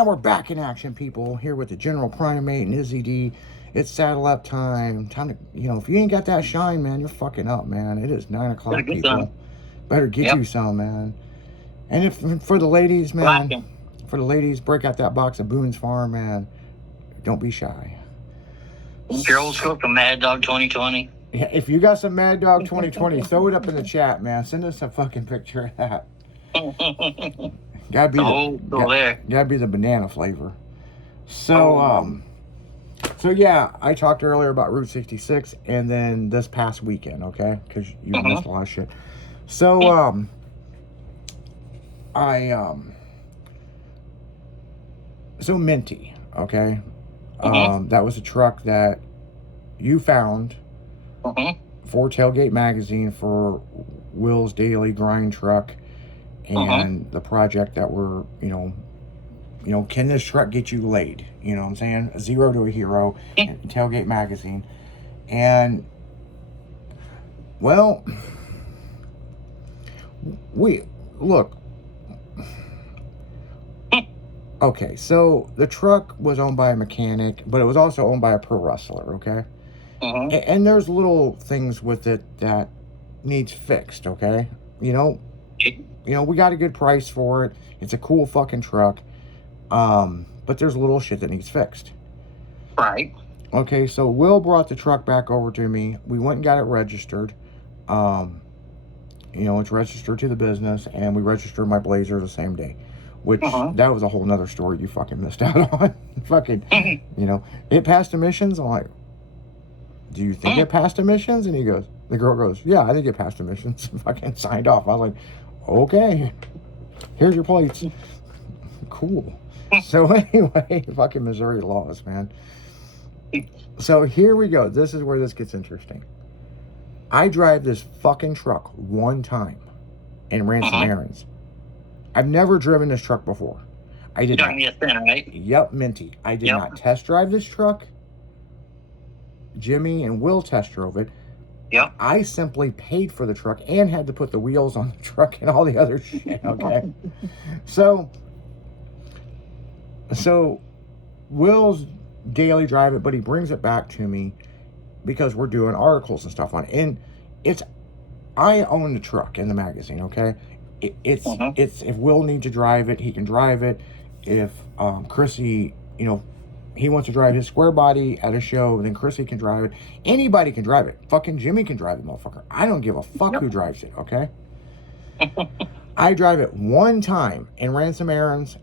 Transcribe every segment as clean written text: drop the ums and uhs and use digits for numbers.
And we're back in action, people. Here with the General Primate and Izzy D. It's saddle up time. Time to, if you ain't got that shine, man, you're fucking up, man. It is 9 o'clock, people. Better get you some, man. And if for the ladies, man, break out that box of Boone's Farm, man. Don't be shy. If you're old school from Mad Dog 2020. Yeah, if you got some Mad Dog 2020, throw it up in the chat, man. Send us a fucking picture of that. Gotta be the banana flavor. So yeah, I talked earlier about Route 66, and then this past weekend, okay, because you missed a lot of shit. So so Minty, okay, that was a truck that you found for Tailgate Magazine for Will's Daily Grind Truck. And the project that we're, can this truck get you laid? You know what I'm saying? 0 to a Hero, Tailgate Magazine. And, well, look. Okay, so the truck was owned by a mechanic, but it was also owned by a pro wrestler, okay? And there's little things with it that needs fixed, okay? We got a good price for it. It's a cool fucking truck. But there's little shit that needs fixed. Right. Okay, so Will brought the truck back over to me. We went and got it registered. It's registered to the business, and we registered my Blazer the same day. Which, that was a whole nother story you fucking missed out on. Fucking, it passed emissions. I'm like, do you think it passed emissions? And the girl goes, yeah, I think it passed emissions. Fucking signed off. I was like, okay, here's your plates. Cool. So anyway, fucking Missouri laws, man. So here we go. This is where this gets interesting. I drive this fucking truck one time and ran some errands. I've never driven this truck before. I did not. Right? Yep, Minty. I did not test drive this truck. Jimmy and Will test drove it. Yep. I simply paid for the truck and had to put the wheels on the truck and all the other shit, okay? So Will's daily drive it, but he brings it back to me because we're doing articles and stuff on it. And I own the truck in the magazine, okay? It's if Will needs to drive it, he can drive it. If Chrissy, he wants to drive his square body at a show, then Chrissy can drive it. Anybody can drive it. Fucking Jimmy can drive it, motherfucker. I don't give a fuck who drives it, okay? I drive it one time and ran some errands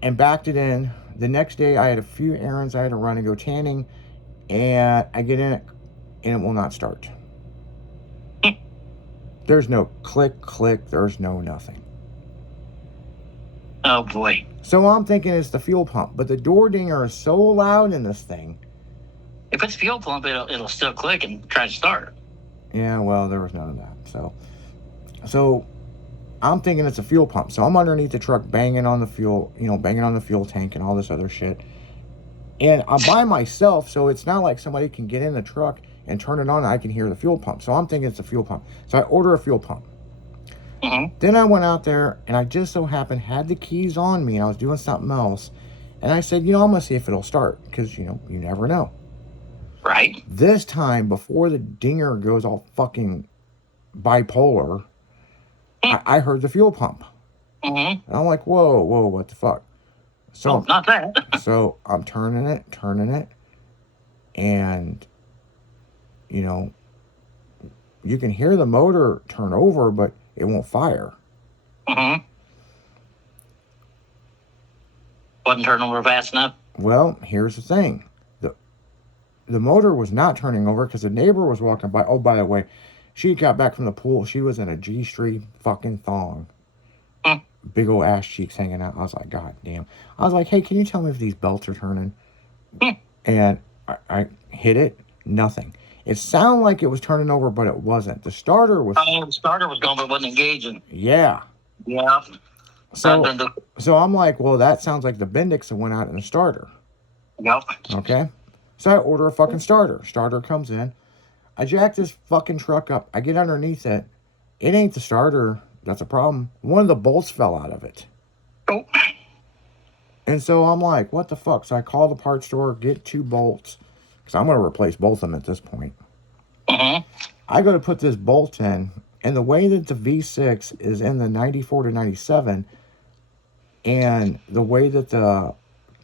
and backed it in. The next day, I had a few errands I had to run and go tanning, and I get in it, and it will not start. There's no click, there's no nothing. Oh, boy. So I'm thinking it's the fuel pump, but the door dinger is so loud in this thing. If it's fuel pump, it'll still click and try to start. Yeah, well, there was none of that. So I'm thinking it's a fuel pump. So I'm underneath the truck banging on the fuel, banging on the fuel tank and all this other shit. And I'm by myself, so it's not like somebody can get in the truck and turn it on and I can hear the fuel pump. So I'm thinking it's a fuel pump. So I order a fuel pump. Then I went out there and I just so happened had the keys on me and I was doing something else. And I said, I'm going to see if it'll start because, you never know. Right. This time, before the dinger goes all fucking bipolar, I heard the fuel pump. And I'm like, whoa, what the fuck? So not that. So I'm turning it. And, you can hear the motor turn over, but it won't fire. Wasn't turning over fast enough? Well, here's the thing. The motor was not turning over because the neighbor was walking by. Oh, by the way, she got back from the pool. She was in a G-string fucking thong. Big old ass cheeks hanging out. I was like, God damn. I was like, hey, can you tell me if these belts are turning? And I hit it. Nothing. It sounded like it was turning over, but it wasn't. The starter was... Oh, the starter was going, but wasn't engaging. Yeah. Yeah. So I'm like, well, that sounds like the Bendix that went out in the starter. Yep. Okay. So I order a fucking starter. Starter comes in. I jack this fucking truck up. I get underneath it. It ain't the starter. That's a problem. One of the bolts fell out of it. Oh. And so I'm like, what the fuck? So I call the parts store, get 2 bolts, because I'm going to replace both of them at this point. I go to put this bolt in, and the way that the V6 is in the 94 to 97, and the way that the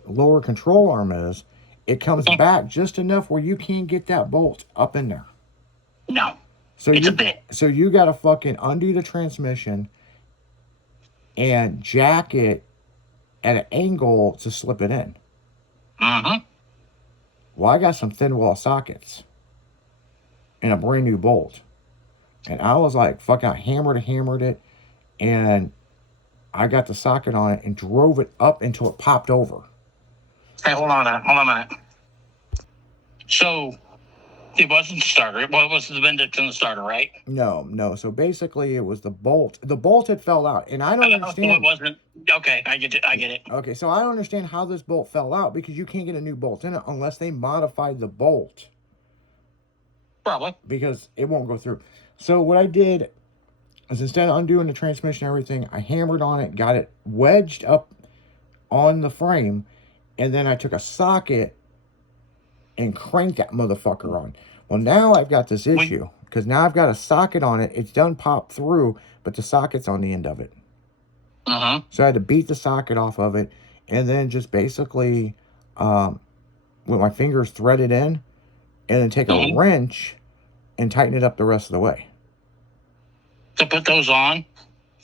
lower control arm is, it comes back just enough where you can't get that bolt up in there. No. So It's you, a bit. So you got to fucking undo the transmission and jack it at an angle to slip it in. Well, I got some thin wall sockets and a brand new bolt. And I was like, fucking, I hammered it, and I got the socket on it and drove it up until it popped over. Hey, hold on a minute. So, it wasn't the starter. Well, it was the Bendix in the starter, right? No. So basically, it was the bolt. The bolt had fell out, and I don't understand. It wasn't. Okay, I get it. Okay, so I don't understand how this bolt fell out, because you can't get a new bolt in it unless they modified the bolt. Probably. Because it won't go through. So what I did is, instead of undoing the transmission and everything, I hammered on it, got it wedged up on the frame, and then I took a socket and cranked that motherfucker on. Well, now I've got this issue, because now I've got a socket on it. It's done popped through, but the socket's on the end of it. So I had to beat the socket off of it, and then just basically, with my fingers thread it in, and then take a wrench and tighten it up the rest of the way. To put those on,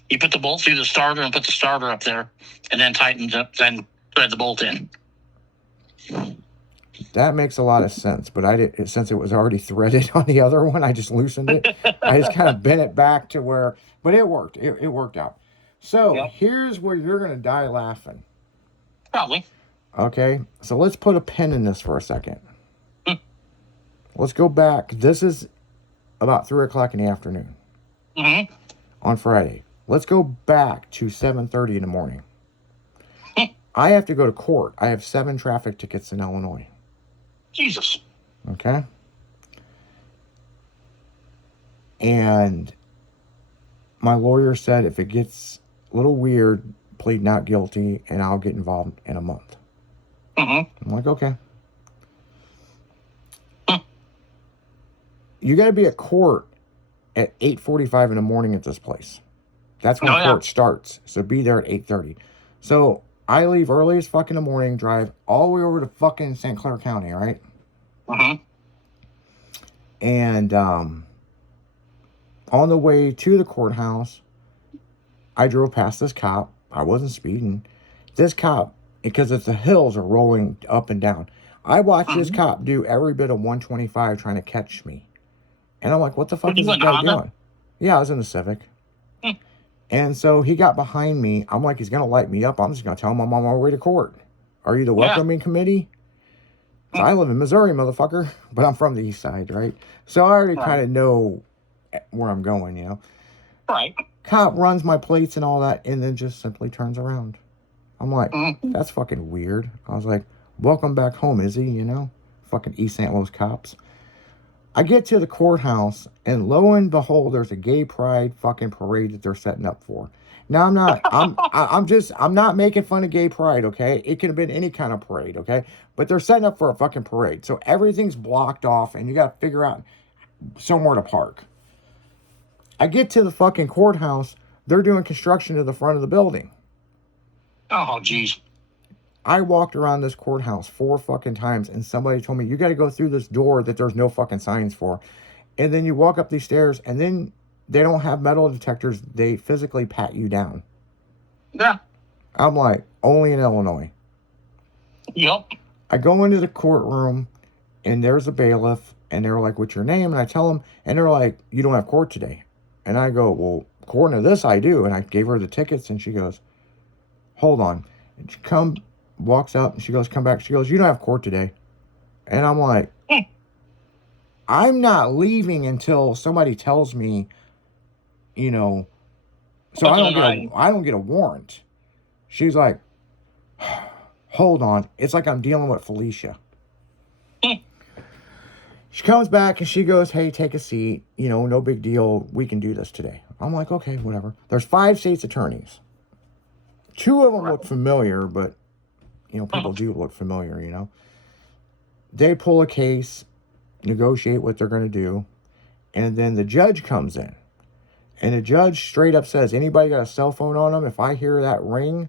you put the bolt through the starter and put the starter up there, and then tighten up, then thread the bolt in. That makes a lot of sense, but I did, since it was already threaded on the other one, I just loosened it. I just kind of bent it back to where, but it worked. It worked out. So here's where you're going to die laughing. Probably. Okay, so let's put a pin in this for a second. Let's go back. This is about 3 o'clock in the afternoon on Friday. Let's go back to 7:30 in the morning. I have to go to court. I have 7 traffic tickets in Illinois. Jesus. Okay. And my lawyer said if it gets a little weird, plead not guilty, and I'll get involved in a month. I'm like, okay. You got to be at court at 8:45 in the morning at this place. That's when court starts. So be there at 8:30. So I leave early as fuck in the morning, drive all the way over to fucking St. Clair County, right? And on the way to the courthouse, I drove past this cop. I wasn't speeding. This cop, because the hills are rolling up and down, I watched this cop do every bit of 125 trying to catch me. And I'm like, what the fuck is this guy doing? Yeah, I was in the Civic. And so he got behind me. I'm like, he's going to light me up. I'm just going to tell him I'm on my way to court. Are you the welcoming committee? I live in Missouri, motherfucker. But I'm from the east side, right? So I already kind of know where I'm going, you know? Right. Cop runs my plates and all that, and then just simply turns around. I'm like, that's fucking weird. I was like, welcome back home, Izzy, you know? Fucking East St. Louis cops. I get to the courthouse, and lo and behold, there's a gay pride fucking parade that they're setting up for. Now, I'm not making fun of gay pride, okay? It could have been any kind of parade, okay? But they're setting up for a fucking parade. So everything's blocked off, and you got to figure out somewhere to park. I get to the fucking courthouse, they're doing construction to the front of the building. Oh, jeez. I walked around this courthouse 4 fucking times, and somebody told me, you got to go through this door that there's no fucking signs for. And then you walk up these stairs, and then they don't have metal detectors. They physically pat you down. Yeah. I'm like, only in Illinois. Yep. I go into the courtroom, and there's a bailiff, and they're like, what's your name? And I tell them, and they're like, you don't have court today. And I go, well, according to this, I do. And I gave her the tickets, and she goes, hold on. And she walks up, and she goes, come back. She goes, you don't have court today. And I'm like, I'm not leaving until somebody tells me, you know, so I don't get a warrant. She's like, hold on. It's like I'm dealing with Felicia. She comes back and she goes, hey, take a seat. You know, no big deal. We can do this today. I'm like, okay, whatever. There's 5 state's attorneys. 2 of them look familiar, but People do look familiar. They pull a case, negotiate what they're going to do, and then the judge comes in. And the judge straight up says, anybody got a cell phone on them? If I hear that ring,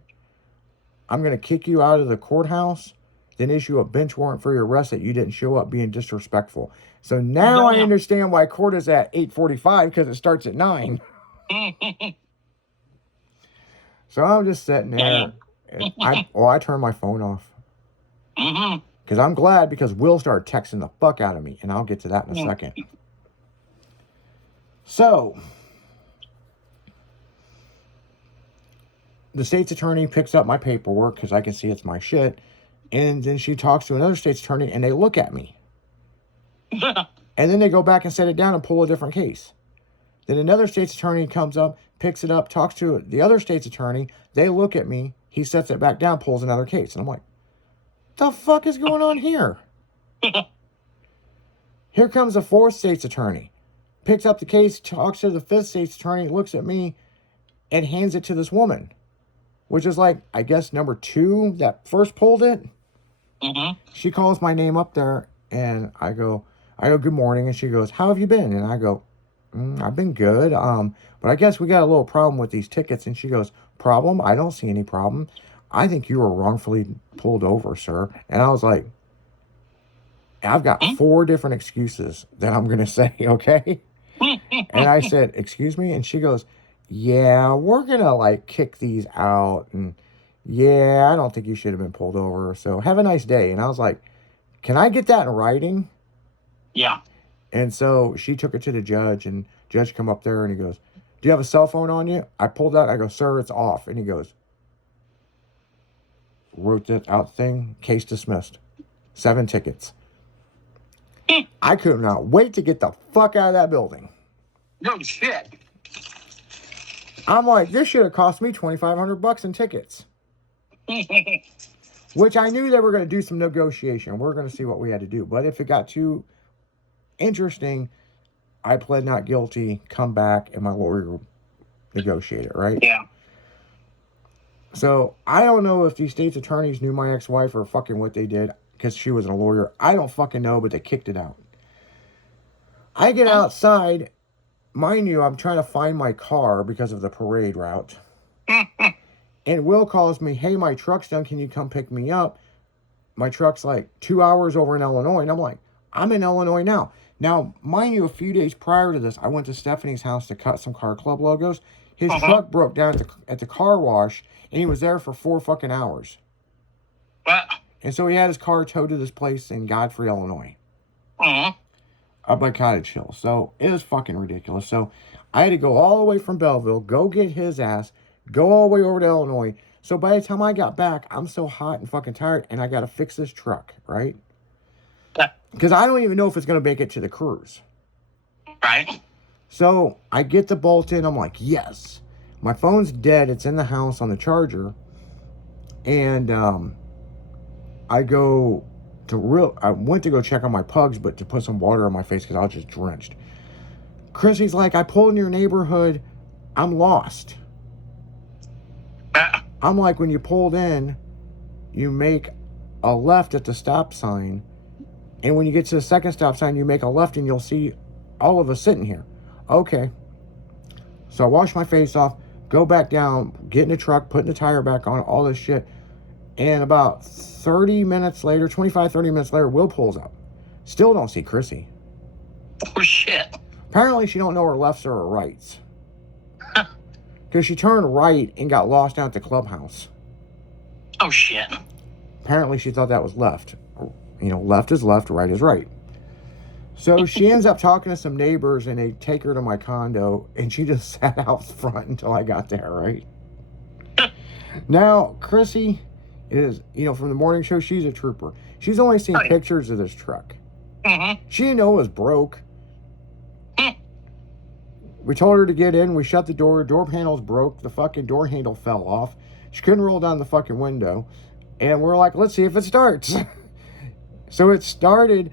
I'm going to kick you out of the courthouse, then issue a bench warrant for your arrest that you didn't show up being disrespectful. So now I understand why court is at 8:45 because it starts at 9. So I'm just sitting there. And I turned my phone off. Because I'm glad because Will started texting the fuck out of me. And I'll get to that in a second. So the state's attorney picks up my paperwork because I can see it's my shit. And then she talks to another state's attorney and they look at me. And then they go back and set it down and pull a different case. Then another state's attorney comes up, picks it up, talks to the other state's attorney. They look at me. He sets it back down, pulls another case. And I'm like, the fuck is going on here? Here comes the fourth state's attorney. Picks up the case, talks to the fifth state's attorney, looks at me, and hands it to this woman. Which is like, I guess, number 2 that first pulled it. She calls my name up there, and I go, good morning. And she goes, how have you been? And I go, I've been good. But I guess we got a little problem with these tickets. And she goes, problem? I don't see any problem. I think you were wrongfully pulled over, sir. And I was like, I've got 4 different excuses that I'm going to say, okay? And I said, excuse me? And she goes, yeah, we're going to kick these out. And yeah, I don't think you should have been pulled over. So have a nice day. And I was like, can I get that in writing? Yeah. And so she took it to the judge, and judge come up there and he goes, do you have a cell phone on you? I pulled out. I go, sir, it's off. And he goes, wrote that out thing, case dismissed. 7 tickets. I could not wait to get the fuck out of that building. No shit. I'm like, this should have cost me $2,500 in tickets. Which I knew they were going to do some negotiation. We're going to see what we had to do. But if it got too interesting, I pled not guilty, come back, and my lawyer will negotiate it, right? Yeah. So I don't know if these state's attorneys knew my ex-wife or fucking what they did because she was a lawyer. I don't fucking know, but they kicked it out. I get outside. Mind you, I'm trying to find my car because of the parade route. And Will calls me, hey, my truck's done. Can you come pick me up? My truck's 2 hours over in Illinois. And I'm like, I'm in Illinois now. Now, mind you, a few days prior to this, I went to Stephanie's house to cut some car club logos. His truck broke down at the car wash, and he was there for 4 fucking hours. And so he had his car towed to this place in Godfrey, Illinois. Up by Cottage Hill. So it was fucking ridiculous. So I had to go all the way from Belleville, go get his ass, go all the way over to Illinois. So by the time I got back, I'm so hot and fucking tired, and I got to fix this truck, right? Because I don't even know if it's going to make it to the cruise. Right. So I get the bolt in. I'm like, yes. My phone's dead. It's in the house on the charger. And I went to go check on my pugs, but to put some water on my face because I was just drenched. Chrissy's like, I pulled in your neighborhood. I'm lost. I'm like, when you pulled in, you make a left at the stop sign. And when you get to the second stop sign, you make a left and you'll see all of us sitting here. Okay. So I wash my face off, go back down, get in the truck, putting the tire back on, all this shit. And about 30 minutes later, 25, 30 minutes later, Will pulls up. Still don't see Chrissy. Oh, shit. Apparently, she don't know her lefts or her rights. Because she turned right and got lost down at the clubhouse. Oh, shit. Apparently, she thought that was left. Left is left, right is right. So she ends up talking to some neighbors, and they take her to my condo, and she just sat out front until I got there, right? Now, Chrissy is, from the morning show, she's a trooper. She's only seen pictures of this truck. She didn't know it was broke. We told her to get in. We shut the door. Door panel's broke. The fucking door handle fell off. She couldn't roll down the fucking window. And we're like, let's see if it starts. So it started,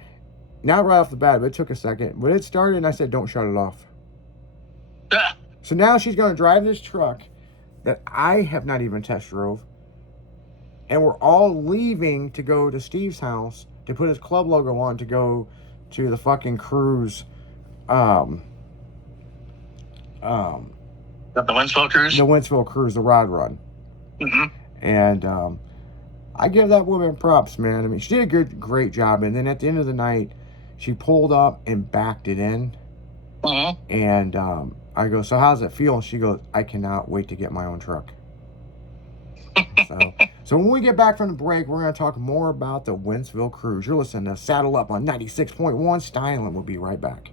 not right off the bat, but it took a second. But it started, and I said, don't shut it off. So now she's going to drive this truck that I have not even test drove. and we're all leaving to go to Steve's house to put his club logo on to go to the fucking cruise, The Winsville cruise. the Winsville cruise, the rod run. Mm-hmm. And I give that woman props, man. I mean, she did a great job. And then at the end of the night, she pulled up and backed it in. Mm-hmm. And I go, so how's it feel? And she goes, I cannot wait to get my own truck. So when we get back from the break, we're going to talk more about the Winsville cruise. You're listening to Saddle Up on 96.1 Styling. We'll be right back.